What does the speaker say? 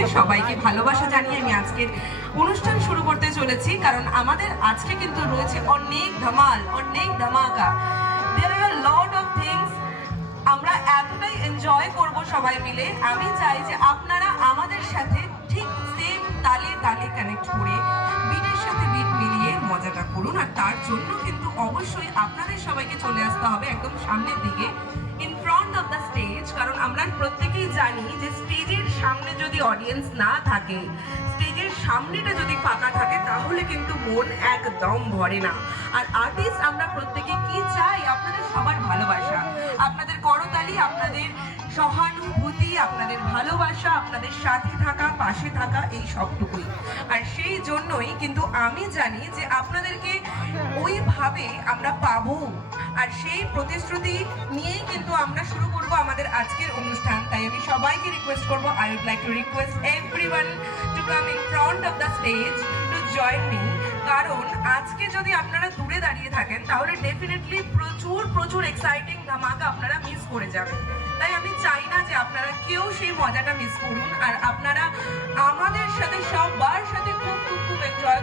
হচ্ছে। সবাইকে ভালোবাসা জানিয়ে আমি আজকের অনুষ্ঠান শুরু করতে চলেছি, কারণ আমাদের আজকে কিন্তু রয়েছে অনেক ধামাল, অনেক ধামাকা। There are a lot of things। আমরা এতটাই এনজয় করব সবাই মিলে। আমি চাই যে আপনারা আমাদের সাথে ঠিক সেম তালে তালে কানেক্ট করে বিটের সাথে বিট মিলিয়ে মজাটা করুন। আর তার জন্য কিন্তু অবশ্যই আপনাদের সবাইকে চলে আসতে হবে একদম সামনের দিকে, in front of the stage. কারণ আমরা প্রত্যেকেই জানি যে স্টেজের সামনে যদি অডিয়েন্স না থাকে, স্টেজের সামনেটা যদি ফাঁকা থাকে, তাহলে কিন্তু মন একদম ভরে না। আর আর্টিস্ট আমরা প্রত্যেকে কি চাই? আপনাদের সবার ভালোবাসা, আপনাদের করতালি, আপনাদের সহানুভূতি, আপনাদের ভালোবাসা, আপনাদের সাথে থাকা, পাশে থাকা, এই সবটুকুই। আর সেই জন্যই কিন্তু আমি জানি যে আপনাদেরকে ওইভাবে আমরা পাবো। আর সেই প্রতিশ্রুতি নিয়েই কিন্তু আমরা শুরু করব আমাদের আজকের অনুষ্ঠান। তাই আমি সবাইকে রিকোয়েস্ট করব, I would like to request everyone to come in front of the stage to join me. কারণ আজকে যদি আপনারা দূরে দাঁড়িয়ে থাকেন, তাহলে ডেফিনেটলি প্রচুর প্রচুর এক্সাইটিং ধামাকা আপনারা মিস করে যাবেন। তাই আমি চাই না যে আপনারা কেউ সেই মজাটা মিস করুন। আর আপনারা আমাদের সাথে সবার সাথে খুব খুব খুব এনজয়